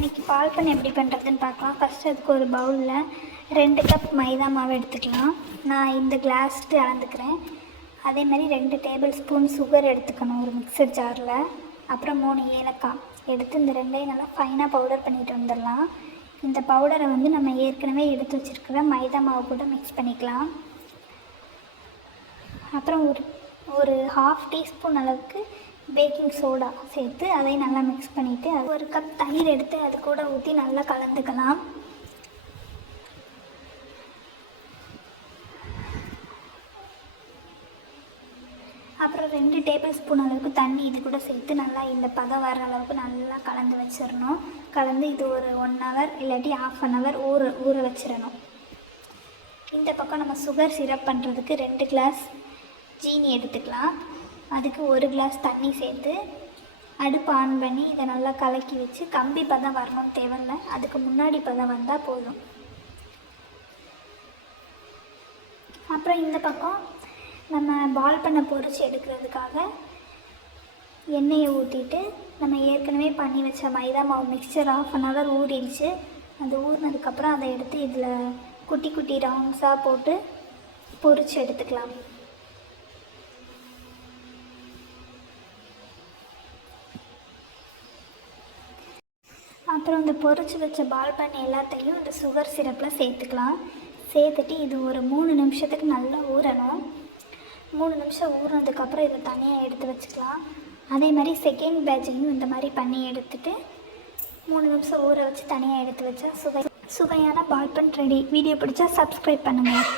இன்றைக்கி பால் பண்ண எப்படி பண்ணுறதுன்னு பார்க்கலாம். ஃபஸ்ட்டு அதுக்கு ஒரு பவுலில் 2 கப் மைதா மாவு எடுத்துக்கலாம். நான் இந்த கிளாஸ்க்கு அளந்துக்கிறேன். அதே மாதிரி 2 டேபிள் ஸ்பூன் சுகர் எடுத்துக்கணும் ஒரு மிக்சர் ஜாரில். அப்புறம் 3 ஏலக்காய் எடுத்து இந்த ரெண்டையும் நல்லா ஃபைனாக பவுடர் பண்ணிட்டு வந்துடலாம். இந்த பவுடரை நம்ம ஏற்கனவே எடுத்து வச்சுருக்கிற மைதா மாவு கூட மிக்ஸ் பண்ணிக்கலாம். அப்புறம் ஒரு 1/2 டீஸ்பூன் அளவுக்கு பேக்கிங் சோடா சேர்த்து அதையும் நல்லா மிக்ஸ் பண்ணிவிட்டு அது 1 கப் தயிர் எடுத்து அது கூட ஊற்றி நல்லா கலந்துக்கலாம். அப்புறம் 2 டேபிள் ஸ்பூன் அளவுக்கு தண்ணி இது கூட சேர்த்து நல்லா இந்த பதம் வர அளவுக்கு நல்லா கலந்து வச்சிடணும். கலந்து இது ஒரு 1 ஹவர் இல்லாட்டி 1/2 ஹவர் ஊற வச்சிடணும். இந்த பக்கம் நம்ம சுகர் சிரப் பண்ணுறதுக்கு 2 கிளாஸ் ஜீனி எடுத்துக்கலாம். அதுக்கு 1 கிளாஸ் தண்ணி சேர்த்து அடுப்பு ஆன் பண்ணி இதை நல்லா கலக்கி வச்சு கம்பி பதம் வரணும்னு தேவையில்லை, அதுக்கு முன்னாடி பதம் வந்தால் போதும். அப்புறம் இந்த பக்கம் நம்ம பால் பண்ண பொரிச்சு எடுக்கிறதுக்காக எண்ணெயை ஊற்றிட்டு நம்ம ஏற்கனவே பண்ணி வச்ச மைதா மாவு மிக்சர் 1/2 ஹவர் ஊறிடுச்சு. அது ஊறினதுக்கப்புறம் அதை எடுத்து இதில் குட்டி குட்டி ரவுண்ட்ஸாக போட்டு பொரிச்சு எடுத்துக்கலாம். அப்புறம் இந்த பொரிச்சு வச்ச பால் பண்ண எல்லாத்தையும் இந்த சுகர் சிரப்பில் சேர்த்துக்கலாம். சேர்த்துட்டு இது ஒரு 3 நிமிஷத்துக்கு நல்லா ஊறணும். 3 நிமிஷம் ஊறினதுக்கப்புறம் இதை தனியாக எடுத்து வச்சுக்கலாம். அதே மாதிரி செகண்ட் பேட்சையும் இந்த மாதிரி பண்ணி எடுத்துகிட்டு 3 நிமிஷம் ஊற வச்சு தனியாக எடுத்து வச்சா சுவையான பால் பன் ரெடி. வீடியோ பிடிச்சா சப்ஸ்கிரைப் பண்ணுங்கள்.